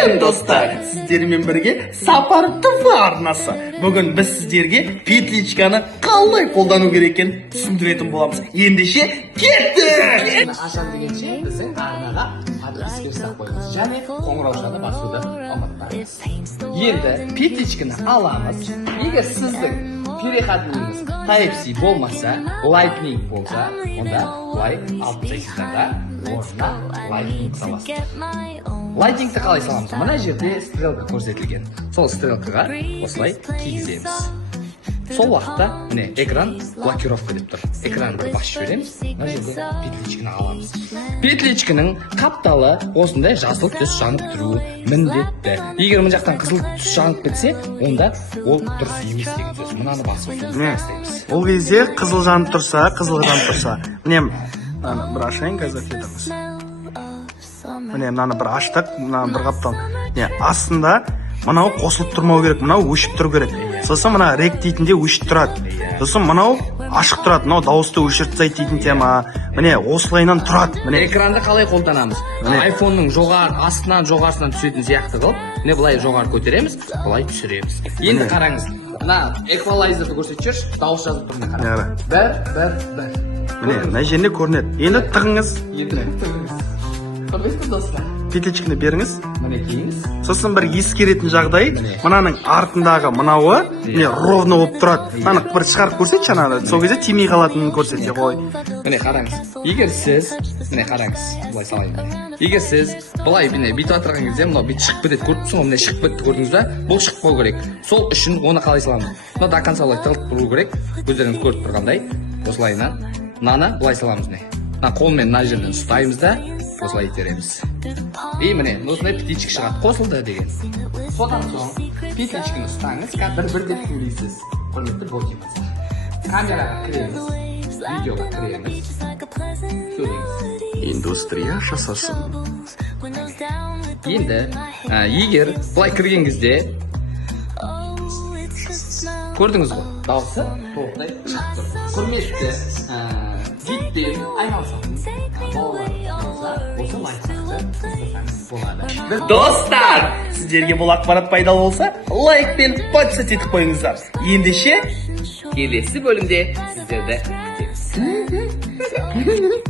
Салем достар, сіздермен бірге Сапар ТВ арнасы. Бүгін біз сіздерге петличканы қалай қолдану керек екенін түсіндіретін боламыз. Ендеше кеттік! Ашам дегенше біздің арнаға подписка жасап қойыңыз және қоңыраушаны басуды ұмытпаңыз. Енді петличканы аламыз. Егер сіздің переходниңіз Type-C болмаса, Lightning болса, онда лайк алып тастайсыздар да орнына Lightning саласыздар. Lightningті қалай саламыз? Мына жерде стрелка көрсетілген. Сол стрелкаға осылай кигіземіз. Сол уақытта міне экран блокировка деп тұр. Экранды басып жібереміз. Мына жерде петличканы аламыз. Петличканың қапталы осындай жасыл түс жанып тұруы міндетті. Егер мына жақтан қызыл түс жанып кетсе, онда ол дұрыс емес деген сөз. Мынаны басып тастаймыз. Ол кезде қызыл жанып тұрса, міне бір ашайын газетеміз. Міне мынаны бір аштық, мынаны бір қаптал. Астында мынау қосылып тұрмау керек, мынау өшіп тұру керек. Сосын мына рек дейтінде өшіп тұрады. Сосын мынау ашық тұрады, мынау дауысты өшіртсай дейтін тема. Міне осылайынан тұрады. Міне экранды қалай қолданамыз? iPhone-ның астынан жоғарысынан түсетін сияқты қылып, міне былай жоғары көтереміз, былай түсіреміз. Енді қараңыз. Мына эквалайзерді көрсетіп жүрші, дауыс жазып тұр мына қараңыз. Бір. Міне мына жерінде көрінеді. Енді тығыңыз. Көрдіңіз бе достар? Петличканы беріңіз. Міне кейіңіз. Сосын бір ескеретін жағдай, мынаның артындағы мынауы міне ровно болып тұрады. Мынаны бір шығарып көрсетші жаңағы. Сол кезде тимей қалатынын көрсете ғой. Міне қараңыз. Егер сіз, міне қараңыз, былай салайын. Егер сіз былай міне бүйтіп отырған кезде мынау бүйтіп шығып кетеді, көріп тұрсың ғой, міне шығып кетті көрдіңіз бе? Бұл шықпау керек. Сол үшін оны қалай саламыз? Мына до конца былай тығылып тұру керек. Өздеріңіз көріп тұрғандай. Осылайынан мынаны былай саламыз міне. Мына қолмен мына жерден ұстаймыз да осылай итереміз. И міне осындай петличка шығады, қосылды деген. Содан соң петличканы ұстаңыз, бір деп сөйлейсіз. Құрметті ботимыз. Камераға кіреміз, видеоға кіреміз. Сөйлейміз. Индустрия жасасын. Енді егер былай кірген кезде көрдіңіз ғой, дауысы толықтай шығып тұр. Құрметті гидпен айналысатын балалар болса, осы лайфхакты қыздырсаңыз болады. Достар, сіздерге бұл ақпарат пайдалы болса, лайк пен подписать етіп қойыңыздар. Ендеше келесі бөлімде сіздерді күтеміз.